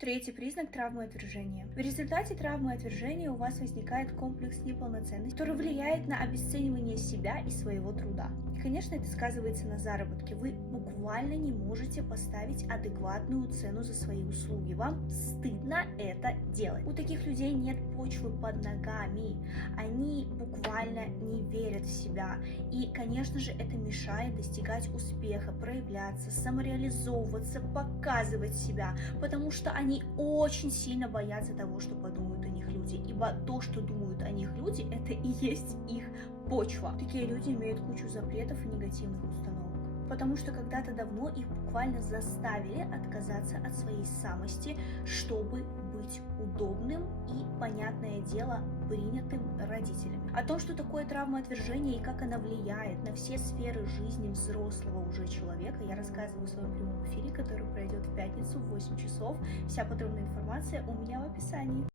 Третий признак травмы отвержения. В результате травмы отвержения у вас возникает комплекс неполноценности, который влияет на обесценивание себя и своего труда. И, конечно, это сказывается на заработке. Вы буквально не можете поставить адекватную цену за свои услуги. Вам стыдно это делать. У таких людей нет почвы под ногами. Они буквально не верят в себя. И, конечно же, это мешает достигать успеха, проявляться, самореализовываться, показывать себя, потому что они очень сильно боятся того, что подумают о них люди, ибо то, что думают о них люди, это и есть их почва. Такие люди имеют кучу запретов и негативных установок, потому что когда-то давно их буквально заставили отказаться от своей самости, чтобы быть удобным и, понятное дело, принятым родителями. О том, что такое травма отвержения и как она влияет на все сферы жизни взрослого уже человека, я рассказываю в своем прямом эфире, который пройдет в пятницу в 8 часов. Вся подробная информация у меня в описании.